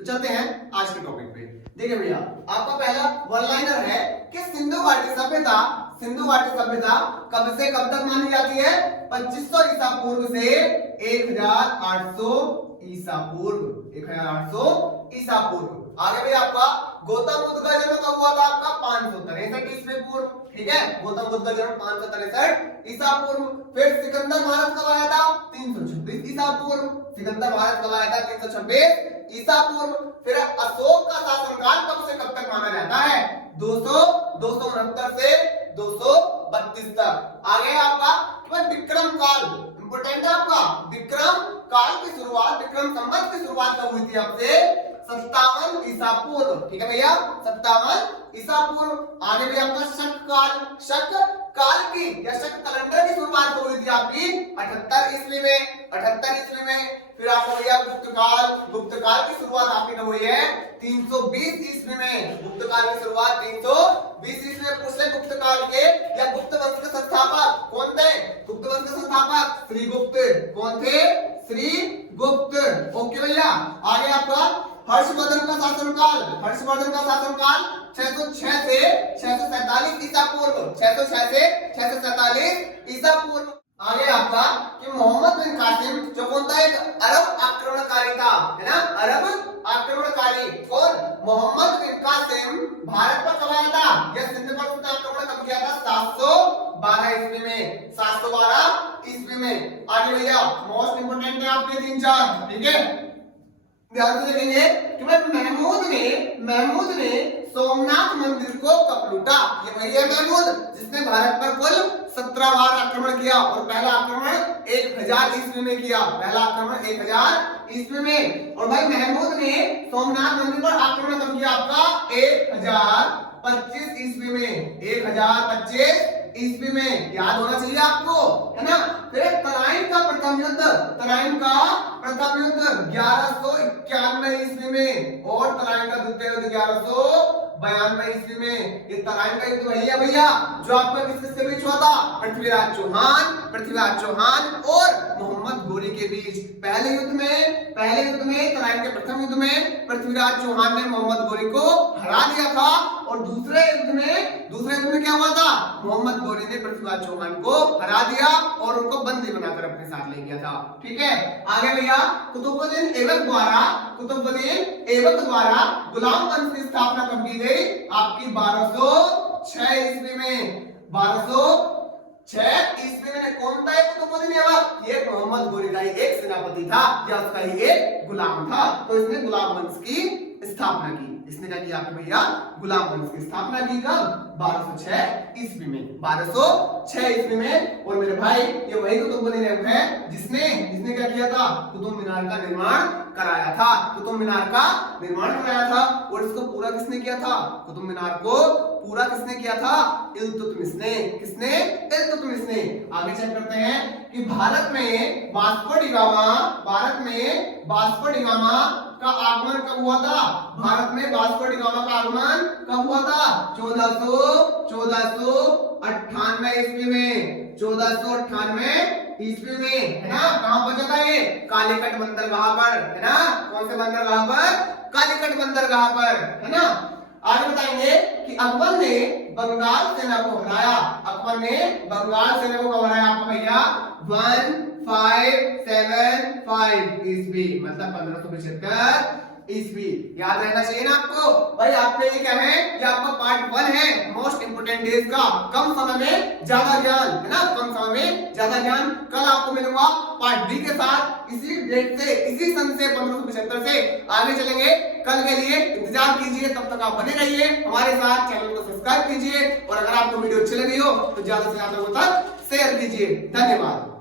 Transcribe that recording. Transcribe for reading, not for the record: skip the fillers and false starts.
तो चलते हैं आज के टॉपिक पे। देखिए भैया, आपका पहला वन लाइनर है कि सिंधु घाटी सभ्यता कब से कब तक मानी जाती है? 2500 ईसा पूर्व से 1800 ईसा पूर्व, 1800 ईसा पूर्व। आगे भी आपका गौतम बुद्ध का जन्म कब हुआ था? आपका 563 ईस्वी पूर्व। ठीक है, गौतम बुद्ध का जन्म 563 ईसा पूर्व। फिर सिकंदर भारत कब आया था? 326 ईसा पूर्व। सिकंदर भारत कब आया था? 326 ईसा पूर्व। फिर अशोक का शासनकाल कब से कब तक माना जाता है? 269 से 232 तक। आगे आपका विक्रम काल इंपोर्टेंट है। आपका विक्रम काल की शुरुआत, विक्रम संवत की शुरुआत कब हुई थी? आपसे 57 ईसा पूर्व। ठीक है भैया, 57 ईसा पूर्व। आगे भी आपका शक काल की या शक कैलेंडर की शुरुआत हुई थी आपकी 78 ईस्वी में, 78 ईस्वी में। फिर आपको भैया गुप्त काल की शुरुआत आपकी कब हुई है? 320 ईस्वी में। गुप्त काल की शुरुआत 320 ईस्वी में। पूछ ले गुप्त काल के या गुप्त वंश के संस्थापक कौन थे? गुप्त वंश के संस्थापक श्रीगुप्त। कौन थे? श्रीगुप्त। ओके भैया, आगे आपका हर्षवर्धन का शासनकाल 606 से 647 ईसा पूर्व, 606 से 647 ईसा पूर्व। आगे आपका कि मोहम्मद बिन कासिम जो कौन था? एक अरब आक्रमणकारी था, है ना? अरब आक्रमणकारी। कौन? मोहम्मद बिन कासिम भारत पर कब आया था? यह सिंध पर उसने आक्रमण कब किया था? 712 ईस्वी में, 712 ईस्वी में। आगे भैया मोस्ट इंपोर्टेंट है आपके 3-4। ठीक है, ध्यान से देखेंगे कि महमूद ने सोमनाथ मंदिर को कब लूटा? ये वही है महमूद जिसने भारत पर कुल 17 बार आक्रमण किया और पहला आक्रमण 1000 ईस्वी में किया। पहला आक्रमण 1000 ईस्वी में। और भाई महमूद ने सोमनाथ मंदिर पर आक्रमण कब किया? आपका 1025 ईस्वी में, 1025 ईस्वी में। याद होना चाहिए आपको, है ना? फिर तराइन का प्रथम युद्ध 1191 ईस्वी में और तराइन का द्वितीय युद्ध 1192 ईस्वी में। ये तराइन का युद्ध वही है भैया जो आपका किसके बीच हुआ था? पृथ्वीराज चौहान और मोहम्मद घोरी के बीच। पहले युद्ध में तराइन के प्रथम युद्ध में पृथ्वीराज चौहान ने मोहम्मद घोरी को हरा दिया था और दूसरे युद्ध में क्या हुआ था? मोहम्मद घोरी ने पृथ्वीराज चौहान को हरा दिया और उनको बंदी बनाकर अपने साथ ले गया था। ठीक है, आगे भैया कुतुबुद्दीन ऐबक द्वारा गुलाम वंश की स्थापना कब की गई? आपकी 1206 ईस्वी में। 1206 ईस्वी में। कौन था कुतुबुद्दीन ऐबक? ये मोहम्मद घोरी का एक सेनापति था या उसका ही एक गुलाम था। तो इसने गुलाम वंश की स्थापना की। इसने क्या किया आपके भैया? गुलाम वंश की स्थापना की। कब? 1206 ईस्वी में। 1206 ईस्वी में। और मेरे भाई ये वही कुतुबुद्दीन ऐबक है जिसने क्या किया था? कुतुब मीनार का निर्माण कराया था। और इसको पूरा किसने किया था? कुतुब मीनार को पूरा किसने किया था? इल्तुतमिश ने। किसने? इल्तुतमिश ने। आगे चेक करते हैं कि भारत में वास्को डिगामा का आगमन कब हुआ था? भारत में वास्को डिगामा का आगमन कब हुआ था? 1498 ईस्वी में। 1498 ईस्वी में, है ना? कहां पहुंचा था ये? कालीकट बंदरगाह पर, है ना? कौन से बंदरगाह पर? कालीकट बंदरगाह पर, है ना? आगे बताएंगे कि अकबर ने बंगाल सेना को हराया। आपका भैया 1575 ईस्वी, मतलब 1575 ईस्वी। याद रहना चाहिए ना आपको भाई। आपके ये क्या है? ये आपका पार्ट 1 है मोस्ट इंपोर्टेंट डेज का। कम समय में ज्यादा ज्ञान, है ना? कम समय में ज्यादा ज्ञान। कल आपको मिलूंगा पार्ट बी के साथ, इसी डेट से, इसी सन से 1575 से आगे चलेंगे। कल के लिए इंतजार कीजिए, तब तक आप बने रहिए हमारे साथ। चैनल को सब्सक्राइब कीजिए और अगर आपको वीडियो अच्छी लगी हो तो ज्यादा से ज्यादा लोगों तक शेयर कीजिए। धन्यवाद।